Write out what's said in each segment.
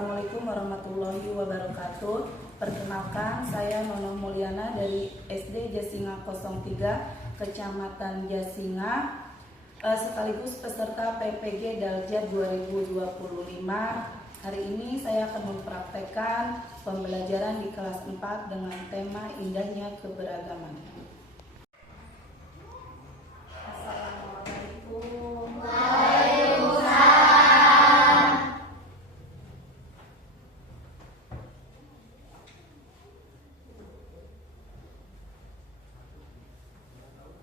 Assalamualaikum warahmatullahi wabarakatuh. Perkenalkan, saya Nono Mulyana dari SD Jasinga 03, Kecamatan Jasinga, sekaligus peserta PPG Daljat 2025. Hari ini saya akan mempraktekkan pembelajaran di kelas 4 dengan tema indahnya keberagaman. Assalamualaikum.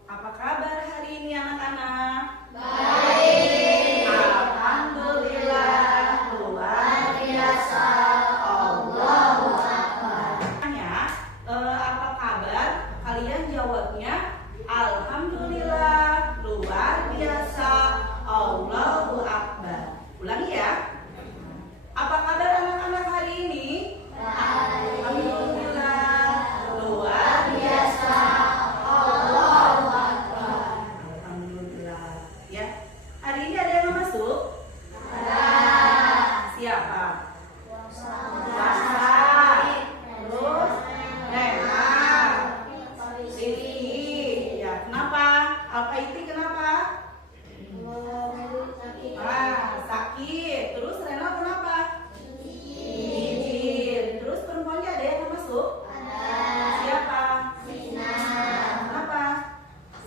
Apa kabar hari ini anak-anak? Baik. Alhamdulillah, luar biasa. Allahu Akbar. Apa kabar? Kalian jawabnya Alhamdulillah, luar biasa. Allahu Akbar. Ulangi ya. Apa kabar anak-anak hari ini? Baik. Alhamdulillah, luar biasa. Hari ini ada yang masuk? Ada. Siapa? Puasa. Terus? Renal. Siti. Ya, kenapa? Alfaiti kenapa? Sakit. Terus Renal kenapa? Izin. Terus perempuannya ada yang masuk? Ada. Siapa? Sina. Kenapa?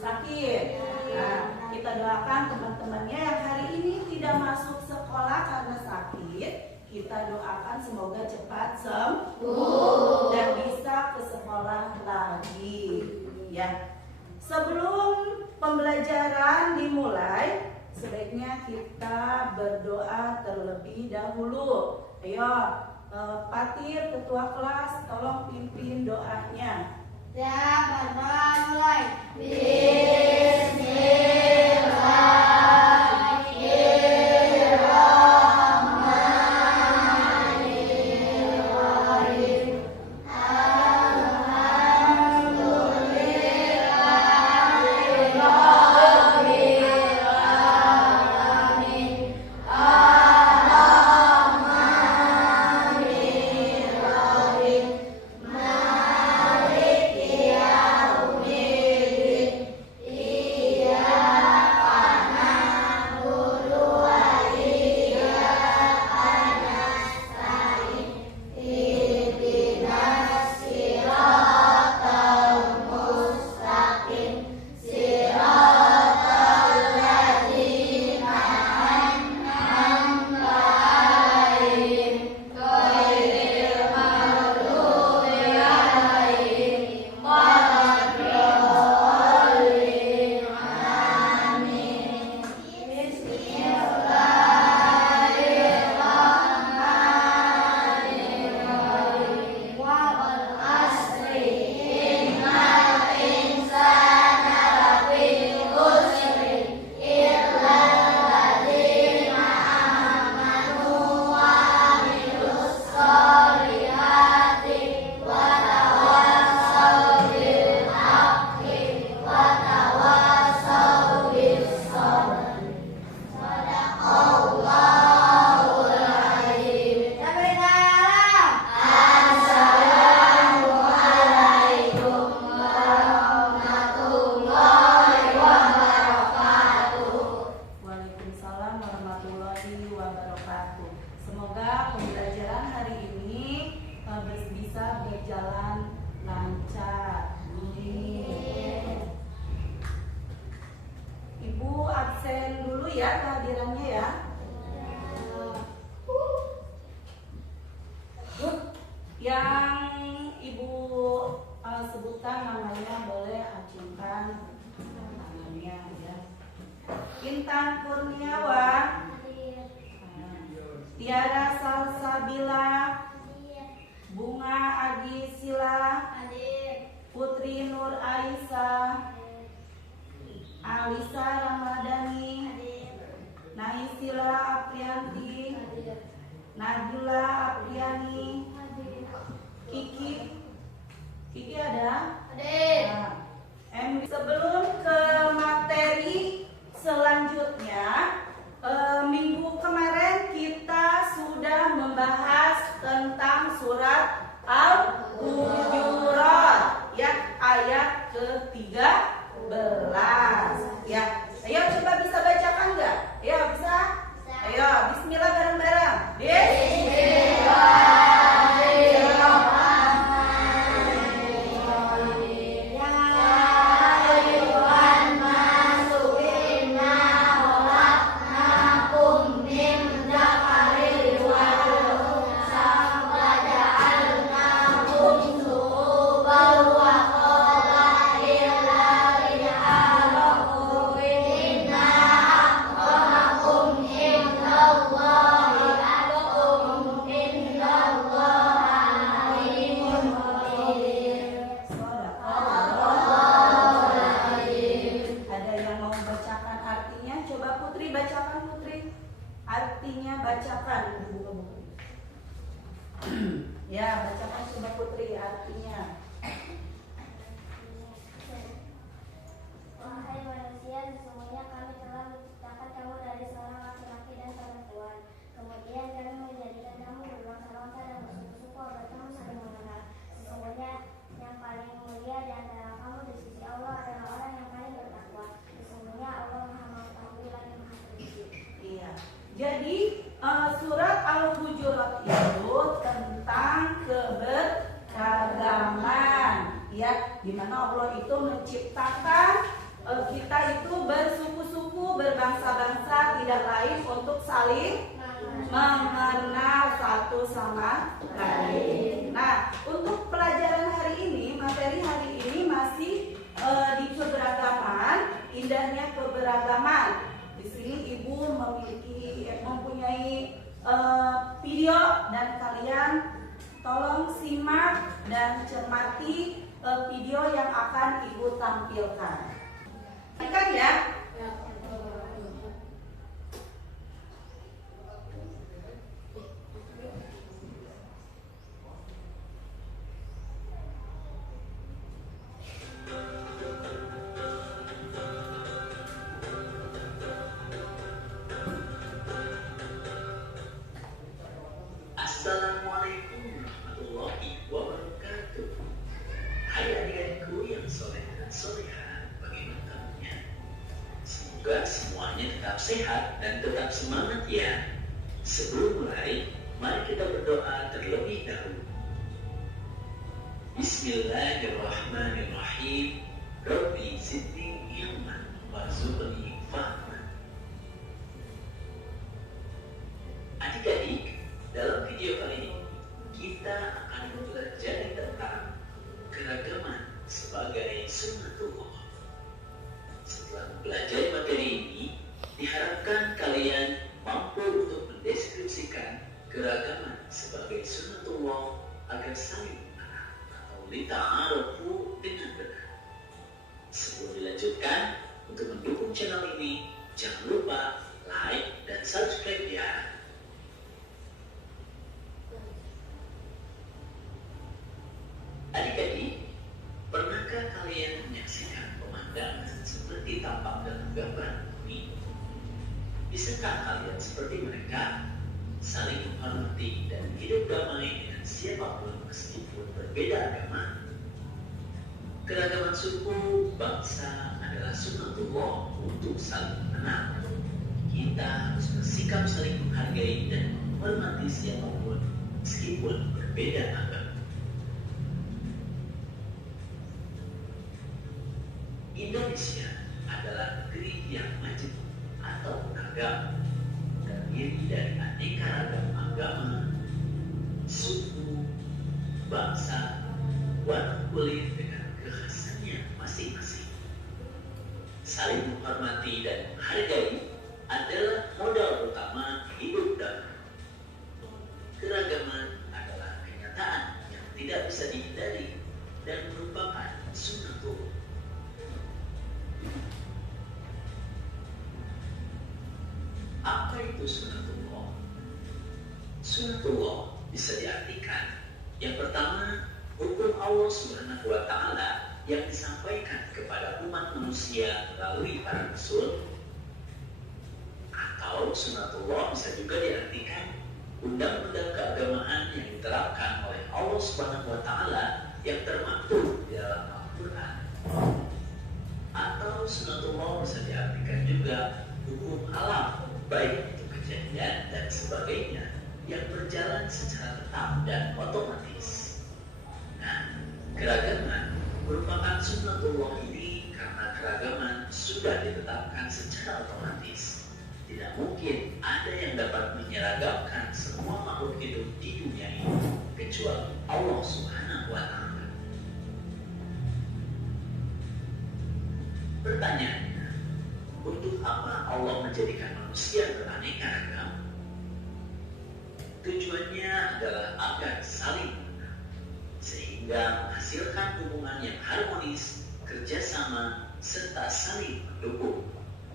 Sakit. Nah, kita doakan teman-temannya yang hari ini tidak masuk sekolah karena sakit. Kita doakan semoga cepat sembuh dan bisa ke sekolah lagi. Ya. Sebelum pembelajaran dimulai, sebaiknya kita berdoa terlebih dahulu. Ayo, Patir, ketua kelas, tolong pimpin doanya. Ya, berdoa mulai. Semoga pembelajaran hari ini bisa berjalan lancar. Ibu absen dulu ya kehadirannya ya. Yang Ibu sebutkan namanya boleh acungkan tangannya ya. Intan Kurniawan, Tiara Salsabila, Bunga Adi Sila, Putri Nur Aisyah, Alisa Ramadhani, Naisila Aprianti, Najula Apriani, Kiki ada? Ada. Sebelum ke materi selanjutnya, minggu kemarin kita sudah membahas ayat ke-13. Ya, ayo coba bisa bacakan nggak? Ayo bisa? Ayo, Bismillah bareng-bareng. Ada yang mau bacakan artinya? Coba Putri bacakan, Putri. Artinya bacakan. Ya, bacakan coba Putri artinya. Wahai manusia, sesungguhnya kami telah menciptakan kamu dari seorang laki-laki dan perempuan. Kemudian kami menjadikan kamu berbangsa-bangsa dan bersuku-suku agar kamu saling mengenal. Sesungguhnya yang paling mulia di antara kamu di sisi Allah adalah orang yang paling bertakwa. Sesungguhnya Allah Maha Mengetahui lagi Maha Teliti. Iya. Jadi surat Al-Hujurat itu tentang keberagaman, ya, di mana Allah itu menciptakan kita itu bersuku-suku, berbangsa-bangsa, tidak lain untuk saling mengenal satu sama lain. Nah, untuk pelajaran hari ini, materi hari ini masih di keberagaman, indahnya keberagaman. Di sini Ibu mempunyai video dan kalian tolong simak dan cermati video yang akan Ibu tampilkan. Kan ya? Assalamualaikum warahmatullahi wabarakatuh. Hai adik-adikku yang soleh dan soleha, bagaimana kabarnya? Semoga semuanya tetap sehat dan tetap semangat ya. Sebelum mulai, mari kita berdoa terlebih dahulu. Bismillahirrahmanirrahim. Rabbi zidni ilman warzuqni fahman. Adik-adik, dalam video kali ini kita akan belajar tentang keragaman sebagai sunnatullah. Setelah mempelajari materi ini, diharapkan kalian mampu untuk mendeskripsikan keragaman sebagai sunnatullah agar saling mengenal atau lita'arufu dengan benar. Sebelum dilanjutkan, untuk mendukung channel ini, jangan lupa like dan subscribe ya. Adik-adik, pernahkah kalian menyaksikan pemandangan seperti tampak dalam gambar ini? Bisakah kalian seperti mereka, saling menghormati dan hidup damai dengan siapapun meskipun berbeda agama? Keragaman suku, bangsa adalah sunnatullah untuk saling mengenal. Kita harus bersikap saling menghargai dan menghormati siapapun meskipun berbeda agama. Indonesia adalah negeri yang maju atau beragam, terdiri dari aneka ragam agama, suku, bangsa, warna kulit dengan kekhasannya masing-masing. Saling menghormati dan menghargai adalah modal utama hidup damai. Keragaman adalah kenyataan yang tidak bisa dihindari dan merupakan sunnatullah. Apa itu sunnatullah? Sunnatullah bisa diartikan yang pertama, hukum Allah Subhanahu wa Ta'ala yang disampaikan kepada umat manusia melalui para rasul. Atau sunnatullah bisa juga diartikan undang-undang keagamaan yang diterapkan oleh Allah Subhanahu wa Ta'ala yang termaktub di dalam Al-Quran. sunnatullah bisa diartikan juga hukum alam, baik itu kejadian dan sebagainya yang berjalan secara tetap dan otomatis. Nah, keragaman merupakan sunnatullah ini karena keragaman sudah ditetapkan secara otomatis. Tidak mungkin ada yang dapat menyeragamkan semua makhluk hidup di dunia ini kecuali Allah Subhanahu wa Ta'ala. Pertanyaannya, untuk apa Allah menjadikan manusia beraneka ragam? Tujuannya adalah agar saling mengenal, sehingga menghasilkan hubungan yang harmonis, kerjasama, serta saling mendukung.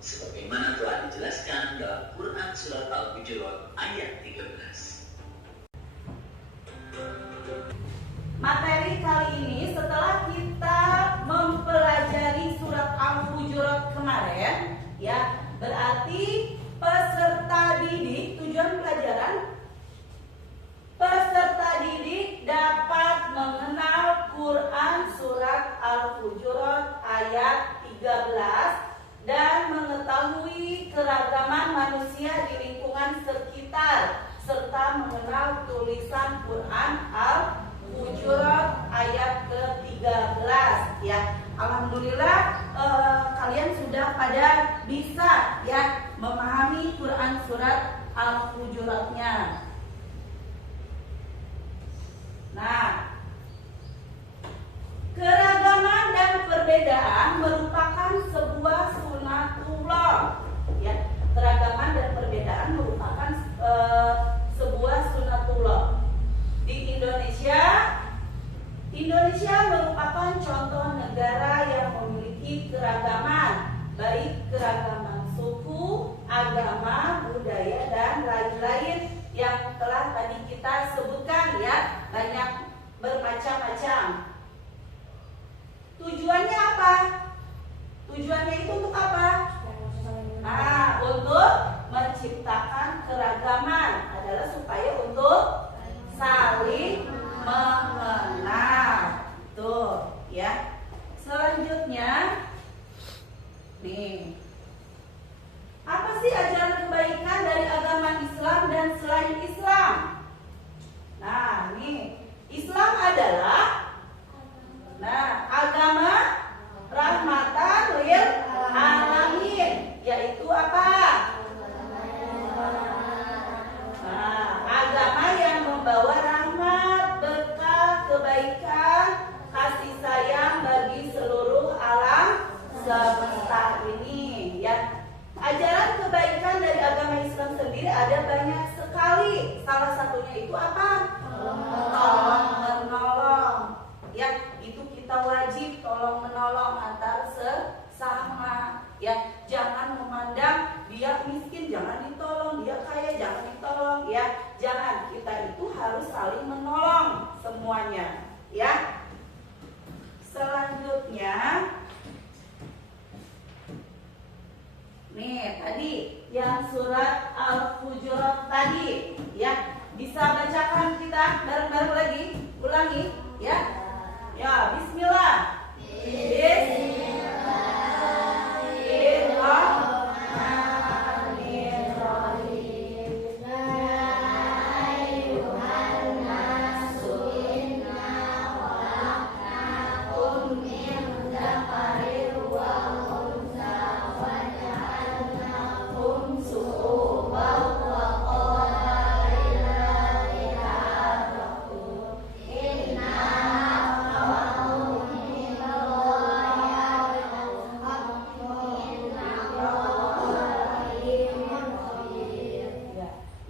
Sebagaimana telah dijelaskan dalam Quran Surat Al-Hujurat ayat 13. Materi kali ini setelah kita mempelajari surat Al-Hujurat kemarin, ya, berarti peserta didik, tujuan pelajaran peserta didik dapat mengenal Quran surat Al-Hujurat ayat 13 dan mengetahui keragaman manusia di lingkungan sekitar serta mengenal tulisan Quran Al-Hujurat ayat ke-13, ya. Alhamdulillah kalian sudah pada bisa, ya, memahami Quran surat Al-Hujuratnya. Nah, keragaman dan perbedaan merupakan sebuah sunnatullah, ya. Keragaman dan perbedaan merupakan sebuah sunnatullah. Di Indonesia merupakan contoh negara yang memiliki keragaman, baik keragaman suku, agama, budaya, dan lain-lain yang telah tadi kita sebutkan, ya, banyak bermacam-macam. Tujuannya apa? Tujuannya itu untuk apa? Nah, untuk menciptakan keragaman, adalah supaya untuk saling mengenal. Tuh, ya. Selanjutnya, nih, apa sih ajaran kebaikan dari agama Islam dan selain Islam? Nah, nih, Islam adalah agama rahmatan lil alamin, yaitu apa? Agama yang membawa rahmat, berkah, kebaikan, kasih sayang bagi seluruh alam semesta ini, ya. Ajaran kebaikan dari agama Islam sendiri ada banyak sekali. Salah satunya itu apa? Tolong menolong. Ya, itu kita wajib tolong menolong antar sesama. Ya, jangan memandang dia miskin jangan ditolong, dia kaya jangan ditolong, ya. Jangan, kita itu harus saling menolong semuanya, ya. Selanjutnya, nih, tadi yang surat Al-Hujurat tadi, ya. Bisa bacakan kita bareng-bareng lagi, ulangi, ya. Ya, bismillah.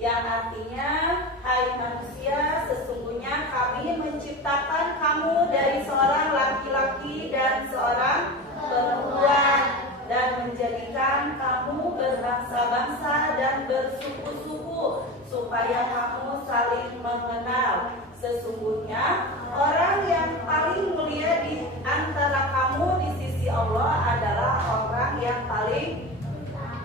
Yang artinya, hai manusia, sesungguhnya kami menciptakan kamu dari seorang laki-laki dan seorang perempuan dan menjadikan kamu berbangsa-bangsa dan bersuku-suku supaya kamu saling mengenal. Sesungguhnya orang yang paling mulia di antara kamu di sisi Allah adalah orang yang paling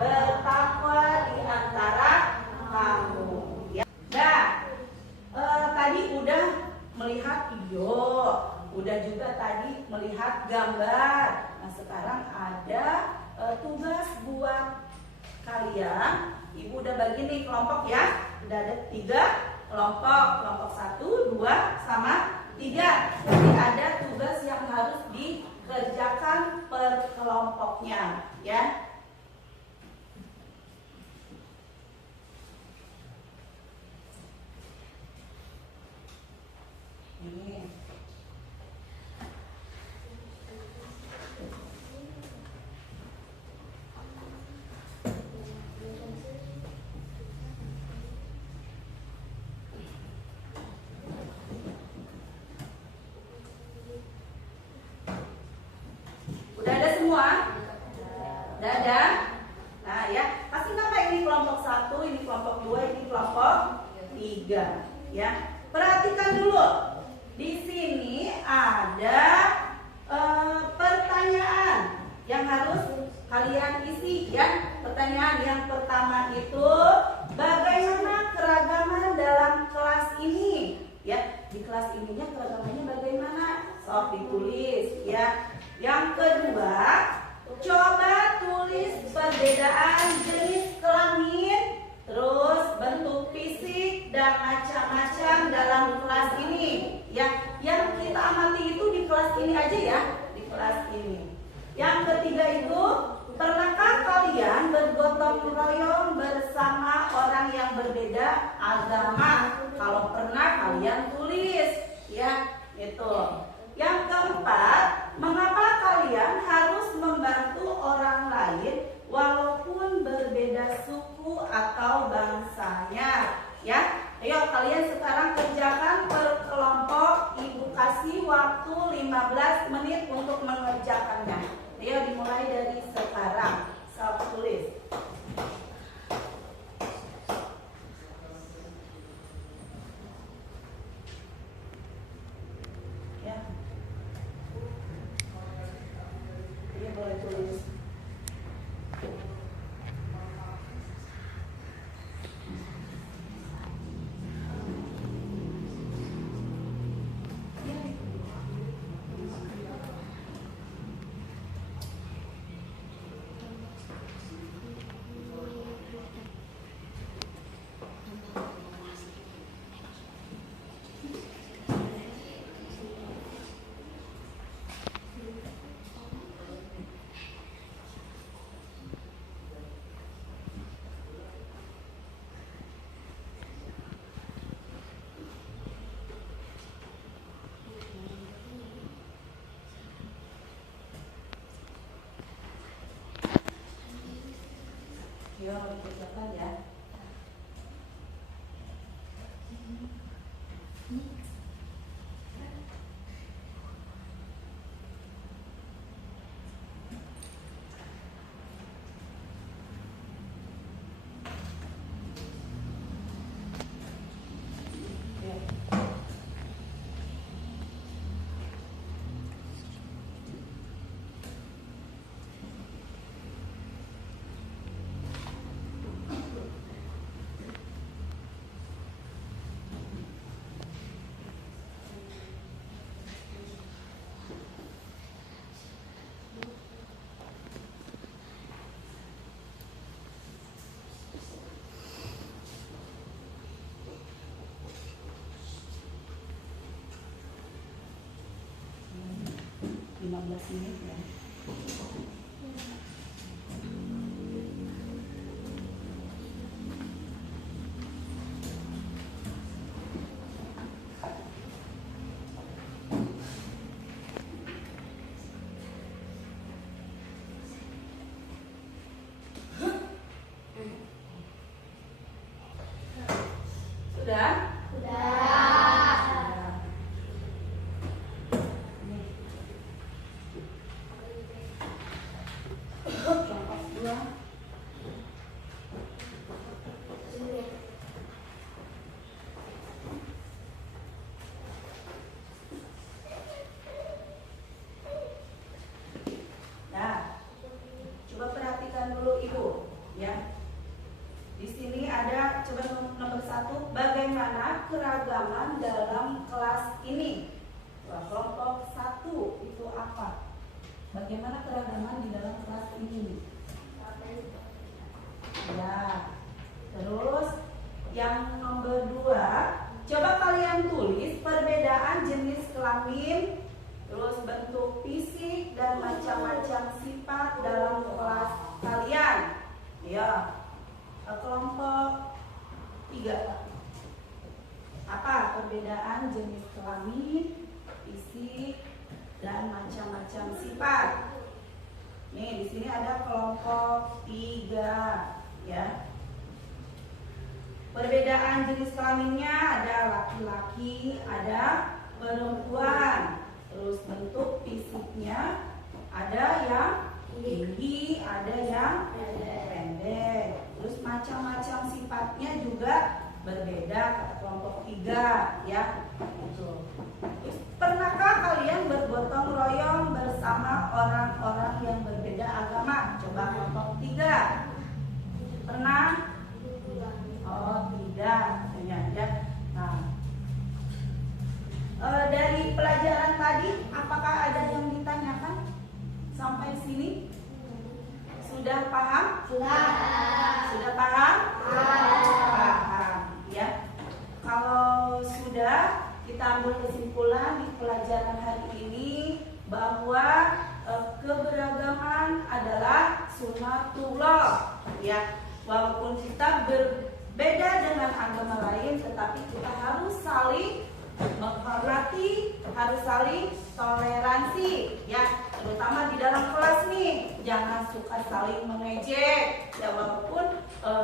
bertakwa di antara kamu, ya. Nah, tadi udah melihat video, udah juga tadi melihat gambar. Nah, sekarang ada ada tugas buat kalian. Ibu udah bagi nih kelompok ya. Udah ada 3 kelompok. Kelompok 1, 2, sama 3. Jadi ada tugas yang harus dikerjakan per kelompoknya ya. Ini. Udah ada semua? Udah ada? Nah ya, kasih nama ini kelompok 1, ini kelompok 2, ini kelompok 3 ya. Perhatikan dulu. Di sini ada pertanyaan yang harus kalian isi ya. Pertanyaan yang pertama itu, bagaimana keragaman dalam kelas ini? Ya, di kelas ininya keragamannya bagaimana? Sok ditulis ya. Yang kedua, coba tulis perbedaan jenis kelamin, terus bentuk fisik dan macam-macam dalam kelas ini. Ya, yang kita amati itu di kelas ini aja ya, di kelas ini. Yang ketiga itu, pernahkah kalian bergotong royong bersama orang yang berbeda agama? Kalau pernah kalian tulis ya, itu. Yang keempat, mengapa kalian harus membantu orang lain walaupun berbeda suku atau bangsanya? Ya, ayo kalian sekarang kerjakan per kelompok. Ibu kasih waktu 15 menit untuk mengerjakannya. Ayo dimulai dari sekarang. Sok tulis. Ya. Dia boleh tulis. Yo, kerjakan ya. Menit ya. Sudah? bagaimana keragaman di dalam kelas ini? Ya. Terus yang nomor 2, coba kalian tulis perbedaan jenis kelamin, terus bentuk fisik dan macam-macam sifat dalam kelas kalian. Ya. Kelompok 3. Apa perbedaan jenis kelamin, fisik dan macam-macam sifat? Nih, di sini ada kelompok 3, ya. Perbedaan jenis kelaminnya ada laki-laki, ada perempuan. Terus bentuk fisiknya ada yang tinggi, ada yang pendek. Terus macam-macam sifatnya juga berbeda, kata kelompok 3, ya. Gitu. Terus, pernahkah kalian bergotong royong bersama orang-orang yang berbeda agama? Coba kelompok 3. Pernah? Oh, tidak. Ya. Nah, dari pelajaran tadi, apakah ada yang ditanyakan sampai sini? Sudah paham? Sudah paham? Paham, ya. Kalau sudah, kita ambil kesimpulan di pelajaran hari ini bahwa keberagaman adalah sunnatullah, ya. Walaupun kita berbeda dengan agama lain, tetapi kita harus saling menghormati, harus saling toleransi, ya. Terutama di dalam kelas nih, jangan suka saling mengejek, ya. Walaupun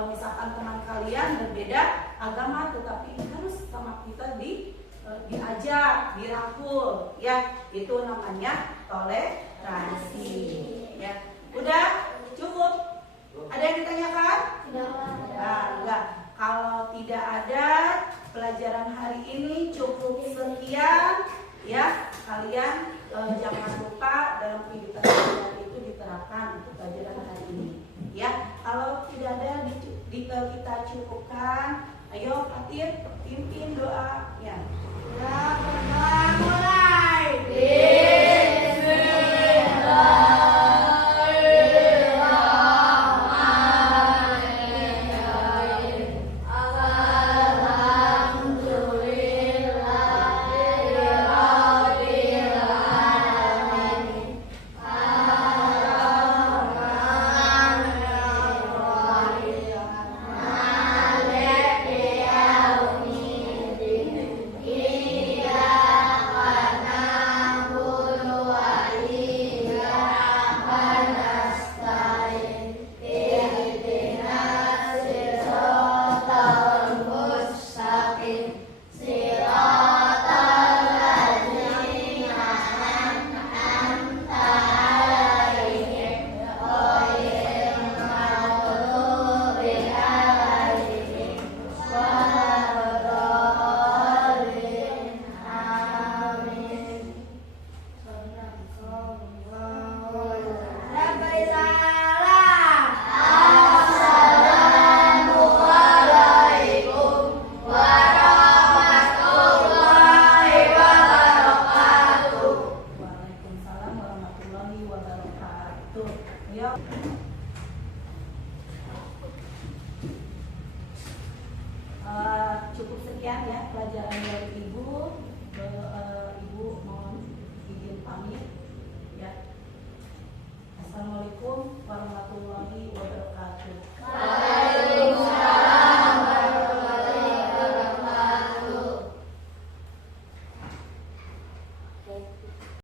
misalkan teman kalian berbeda agama, tetapi harus sama kita diajak, dirangkul, ya. Itu namanya toleransi, ya. Udah cukup? Ada yang ditanyakan? Nah, enggak. Kalau tidak ada, pelajaran hari ini cukup sekian, ya. Kalian jangan lupa dalam kehidupan kalian itu diterapkan untuk pelajaran hari ini, ya. Kalau tidak ada, kita cukupkan. Ayo, Fatir, pimpin doa, ya. Ya, berdoa mulai. Cukup sekian ya pelajaran dari Ibu. Ibu mohon izin pamit.